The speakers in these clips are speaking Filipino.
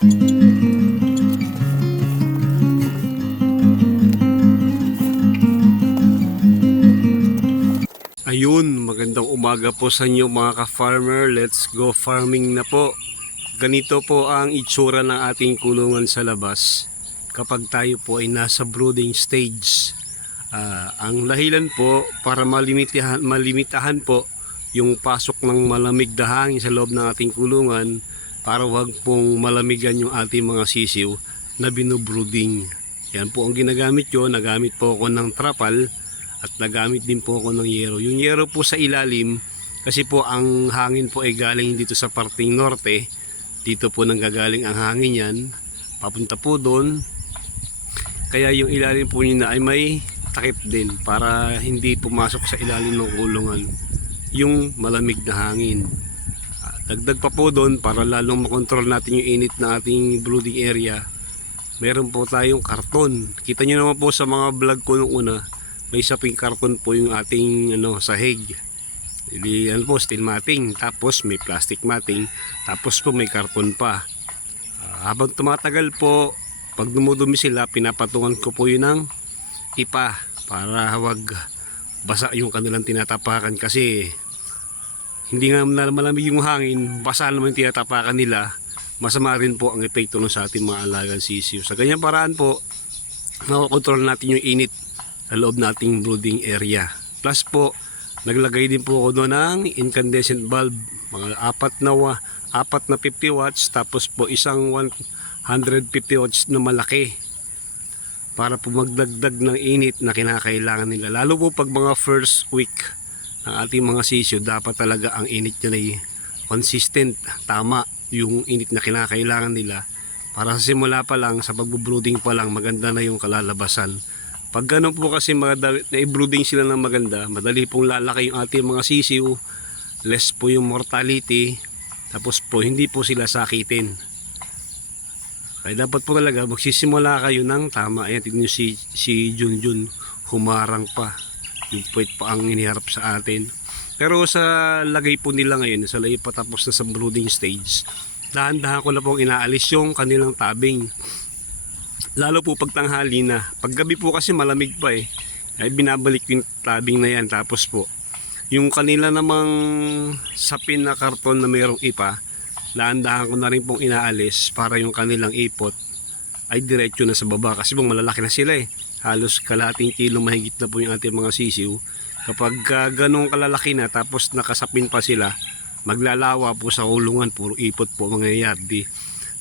Ayun, magandang umaga po sa inyo mga ka-farmer. Let's go farming na po. Ganito po ang itsura ng ating kulungan sa labas kapag tayo po ay nasa brooding stage. Ang dahilan po para malimitahan po yung pasok ng malamig na hangin sa loob ng ating kulungan para wag pong malamigan yung ating mga sisiw na binubrooding. Yan po ang ginagamit ko. Nagamit po ako ng trapal at nagamit din po ako ng yero. Yung yero po sa ilalim kasi po ang hangin po ay galing dito sa parting norte. Dito po nanggagaling ang hangin yan. Papunta po doon. Kaya yung ilalim po niya ay may takip din para hindi pumasok sa ilalim ng kulungan yung malamig na hangin. Dagdag pa po doon para lalong makontrol natin yung init na ating brooding area. Meron po tayong karton. Kita nyo naman po sa mga vlog ko nung una. May saping karton po yung ating sahig. Hindi po steel matting, tapos may plastic matting, tapos po may karton pa. Habang tumatagal po, pag dumudumi sila, pinapatungan ko po yun ng ipa para wag basa yung kanilang tinatapakan kasi hindi nga malamig yung hangin, basa naman yung tinatapakan nila, masama rin po ang epekto sa ating mga alagang sisiw. Sa ganyang paraan po, makokontrol natin yung init sa loob nating brooding area. Plus po, naglagay din po ako doon ng incandescent bulb, mga apat na 50 watts, tapos po isang 150 watts na malaki para po magdagdag ng init na kinakailangan nila. Lalo po pag mga first week ng ating mga sisiyo, dapat talaga ang init nyo ay consistent, tama yung init na kinakailangan nila para sa simula pa lang, sa pagbubrooding pa lang, maganda na yung kalalabasan. Pag ganun po kasi na-brooding sila ng maganda, madali pong lalaki yung ating mga sisiw, less po yung mortality, tapos po hindi po sila sakitin. Kaya dapat po talaga magsisimula kayo ng tama. Ayan, tignan nyo si Junjun, humarang pa. Yung puwet pa ang iniharap sa atin. Pero sa lagay po nila ngayon, sa lagay patapos na sa brooding stage, dahan-dahan ko na pong inaalis yung kanilang tabing. Lalo po pag tanghali na. Paggabi po kasi malamig pa ay binabalik yung tabing na yan. Tapos po, yung kanila namang sapin na karton na mayroong ipa, dahan-dahan ko na rin pong inaalis para yung kanilang ipot ay diretso na sa baba. Kasi pong malalaki na sila halos kalahating kilo mahigit na po yung ating mga sisiw. Kapag ganong kalalaki na tapos nakasapin pa sila, maglalawa po sa kulungan, puro ipot po mangyayari.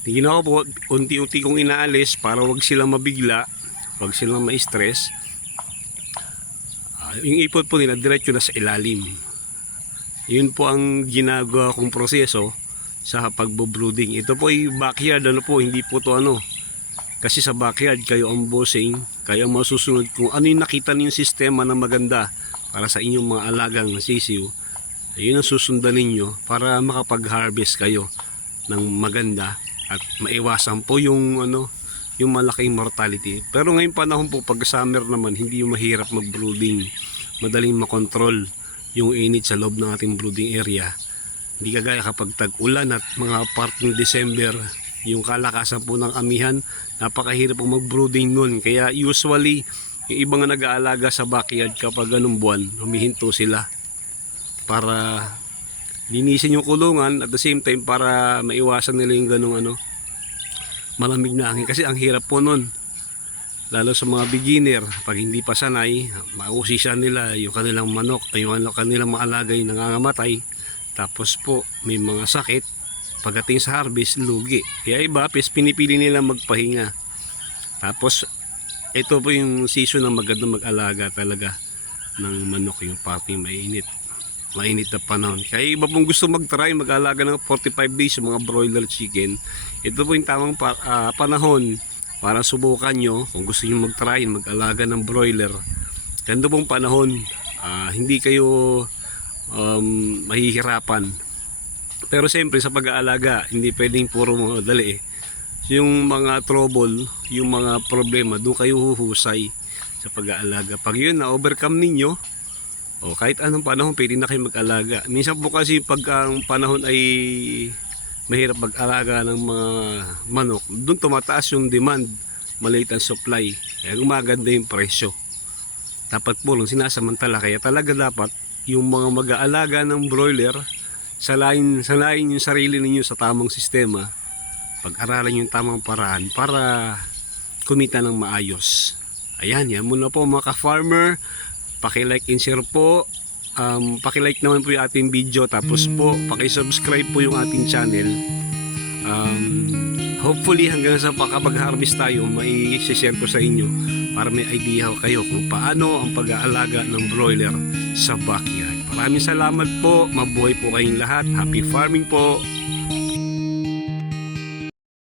Ginawa po, unti-unti kong inaalis para wag silang mabigla, wag silang ma-stress. Yung ipot po nila diretso na sa ilalim. Yun po ang ginagawa kong proseso sa pagbo-brooding. Ito po ay backyard, hindi po to kasi sa backyard kayo ang bossing, kayo ang masusunod kung ano yung nakita niyo yung sistema na maganda para sa inyong mga alagang sisiw. Ayun ang susundan ninyo para makapag-harvest kayo ng maganda at maiwasan po yung malaking mortality. Pero ngayong panahon po, pag summer naman, hindi yung mahirap mag-brooding. Madaling makontrol yung init sa loob ng ating brooding area. Hindi kagaya kapag tag-ulan at mga parting December, yung kalakasan po ng amihan, napakahirap po mag-brooding nun. Kaya usually, yung ibang nag-aalaga sa backyard kapag ganung buwan, humihinto sila para linisin yung kulungan at the same time para maiwasan nila yung ganung malamig na hangin. Kasi ang hirap po nun, lalo sa mga beginner, pag hindi pa sanay, mausisa nila yung kanilang manok, yung kanilang mga alagay nangangamatay, tapos po may mga sakit. Pagdating sa harvest, lugi. Kaya iba, pinipili nila magpahinga. Tapos ito po yung season na maganda mag-alaga talaga ng manok, yung parting mainit na panahon. Kaya iba pong gusto mag-try mag-alaga ng 45 days sa mga broiler chicken, ito po yung tamang panahon para subukan nyo kung gusto nyo mag-try mag-alaga ng broiler. Ganda pong panahon, hindi kayo mahihirapan. Pero siyempre sa pag-aalaga, hindi pwedeng puro madali yung mga trouble, yung mga problema, doon kayo huhusay sa pag-aalaga. Pag yun na-overcome ninyo, kahit anong panahon pwede na kayo mag-alaga. Minsan po kasi pag ang panahon ay mahirap mag-alaga ng mga manok, doon tumataas yung demand, maliit ang supply, kaya gumaganda yung presyo. Dapat po lang sinasamantala, kaya talaga dapat yung mga mag-aalaga ng broiler, salayin yung sarili ninyo sa tamang sistema, pag-aralan yung tamang paraan para kumita ng maayos. Ayan, yan muna po mga ka-farmer, paki-like and share po. Paki-like naman po yung ating video, tapos po paki-subscribe po yung ating channel. Hopefully hanggang sa pakapag-harvest tayo, may share ko sa inyo para may idea kayo kung paano ang pag-aalaga ng broiler sa backyard. Maraming salamat po, mabuhay po kayong lahat, happy farming po.